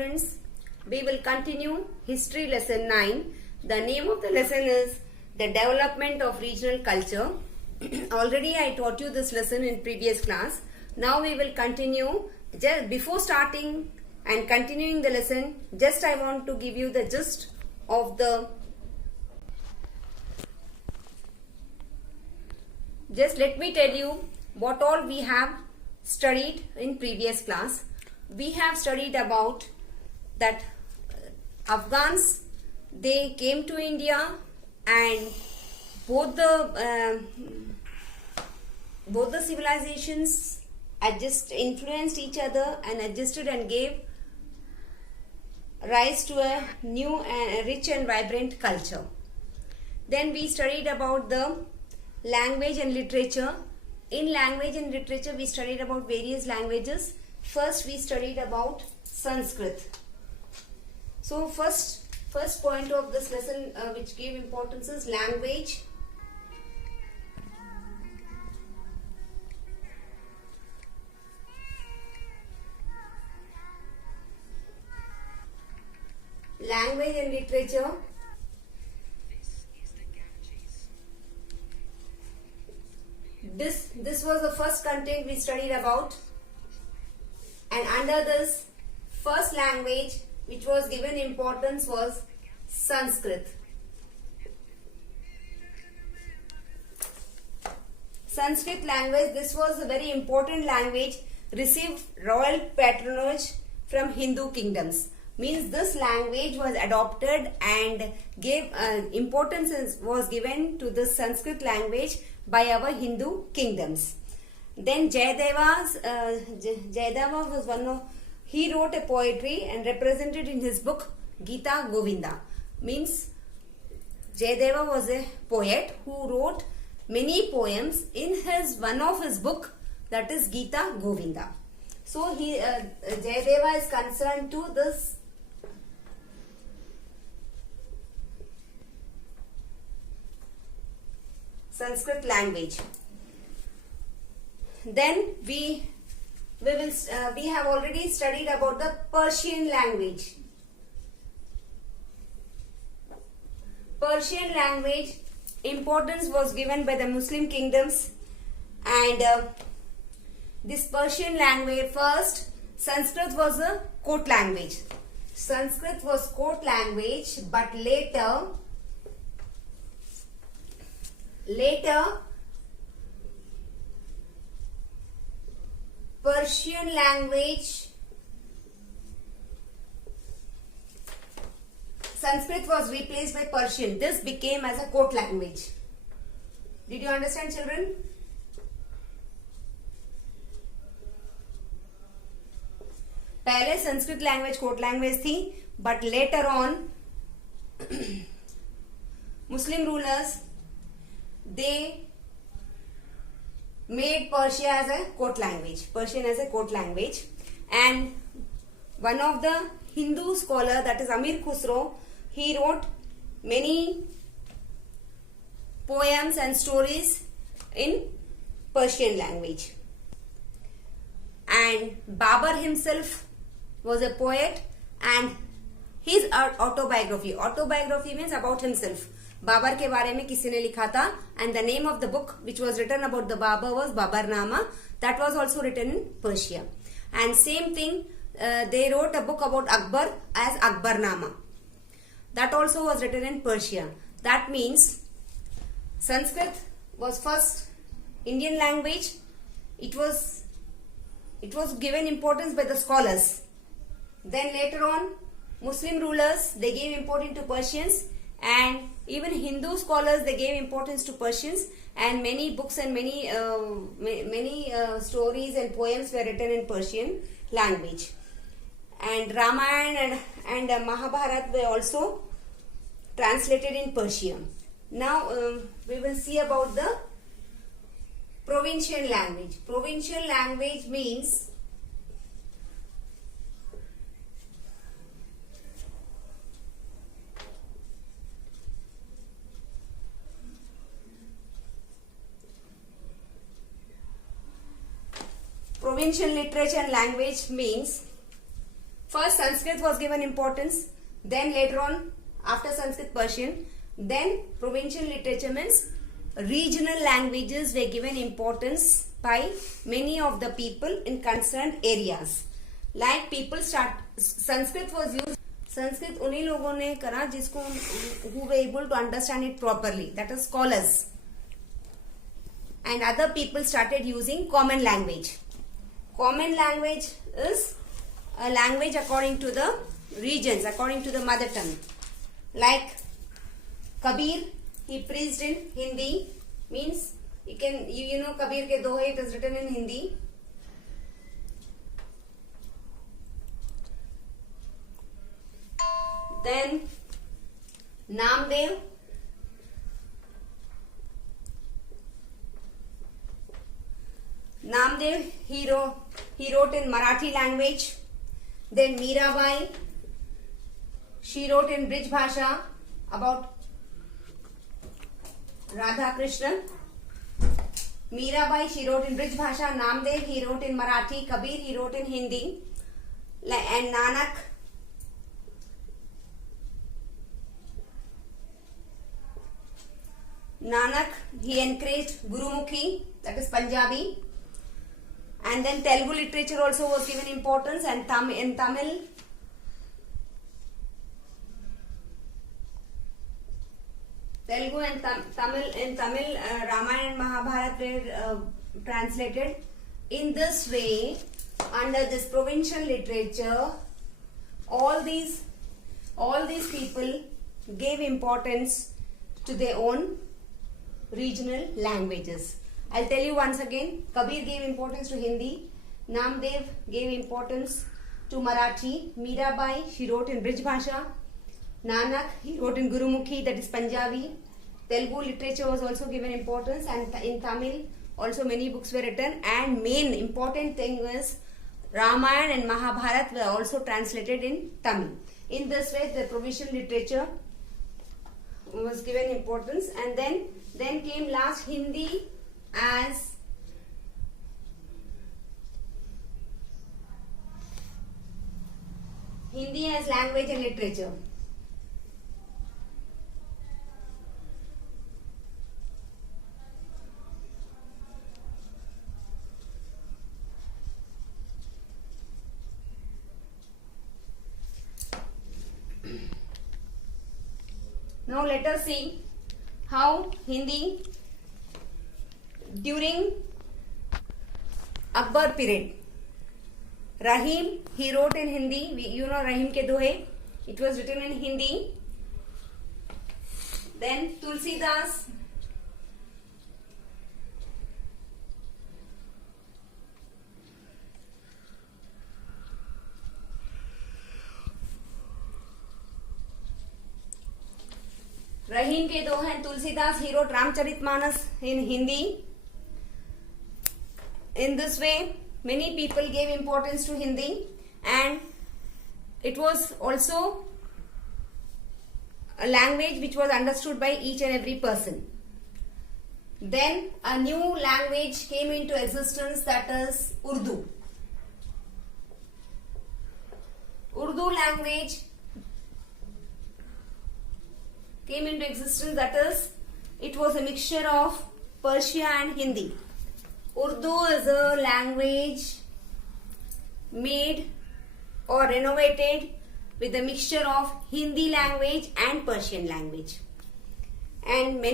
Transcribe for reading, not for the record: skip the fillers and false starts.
students, we will continue history lesson 9. The name of the lesson is the development of regional culture. Already I taught you this lesson in previous class. Now we will continue. Just before starting and continuing the lesson, just I want to give you the gist of the just let me tell you what all we have studied in previous class. We have studied about that Afghans, they came to India and both the civilizations influenced each other and adjusted and gave rise to a new and rich and vibrant culture. Then we studied about the language and literature. In language and literature, we studied about various languages. First, we studied about Sanskrit. So, first point of this lesson which gave importance is language. Language and literature. This was the first content we studied about, and under this first language which was given importance was Sanskrit. Sanskrit language, this was a very important language, received royal patronage from Hindu kingdoms. Means this language was adopted and gave importance was given to the Sanskrit language by our Hindu kingdoms. Then Jayadeva was one of, he wrote a poetry and represented in his book Gita Govinda. Means Jayadeva was a poet who wrote many poems in one of his book, that is Gita Govinda. So Jayadeva is concerned to this Sanskrit language. Then we have already studied about the Persian language. Persian language importance was given by the Muslim kingdoms, and this Persian language, first Sanskrit was a court language. Sanskrit was court language, but later Persian language, Sanskrit was replaced by Persian. This became as a court language. Did you understand, children? पहले Sanskrit language court language थी, but later on Muslim rulers, they made Persia as a court language, Persian as a court language, and one of the Hindu scholar, that is Amir Khusro, he wrote many poems and stories in Persian language. And Babur himself was a poet, and his autobiography means about himself. Babur के बारे में किसी ने लिखा था, and the name of the book which was written about the Babur was Babarnama. That was also written in Persia. And same thing, they wrote a book about Akbar as Akbarnama. That also was written in Persia. That means Sanskrit was first Indian language. It was given importance by the scholars. Then later on, Muslim rulers, they gave importance to Persians, and even Hindu scholars, they gave importance to Persians, and many books and many stories and poems were written in Persian language. And Ramayana and Mahabharata were also translated in Persian. Now we will see about the provincial language. Provincial language means provincial literature and language means First Sanskrit was given importance, then later on after Sanskrit Persian, then provincial literature means regional languages were given importance by many of the people in concerned areas. Like Sanskrit was used. Sanskrit उन्हीं लोगों ने करा जिसको who were able to understand it properly, that is scholars. And other people started using common language. Common language is a language according to the regions, according to the mother tongue. Like Kabir, he preached in Hindi, means you know Kabir ke dohe, it is written in Hindi. Then Namdev, he wrote in Marathi language. Then Mirabai, she wrote in Brij Bhasha about Radha Krishna. Mirabai, she wrote in Brij Bhasha. Namdev, he wrote in Marathi. Kabir, he wrote in Hindi. And Nanak, he encouraged Gurumukhi, that is Punjabi. And then Telugu literature also was given importance, and in Tamil, Ramayana and Mahabharata were translated. In this way, under this provincial literature, all these people gave importance to their own regional languages. I'll tell you once again. Kabir gave importance to Hindi. Namdev gave importance to Marathi. Mirabai, she wrote in Brij Bhasha. Nanak, he wrote in Gurumukhi, that is Punjabi. Telugu literature was also given importance, and in Tamil also many books were written. And main important thing was Ramayana and Mahabharata were also translated in Tamil. In this way, the provincial literature was given importance, and then came last Hindi as language and literature. Now let us see how Hindi during Akbar period. Rahim, he wrote in Hindi. You know Rahim ke dohe. It was written in Hindi. Then Tulsidas. Rahim ke do hain Tulsidas, he wrote Ramcharitmanas in Hindi. In this way, many people gave importance to Hindi, and it was also a language which was understood by each and every person. Then a new language came into existence, that is Urdu. Urdu language came into existence, that is, it was a mixture of Persia and Hindi. Urdu is a language made or renovated with a mixture of Hindi language and Persian language. And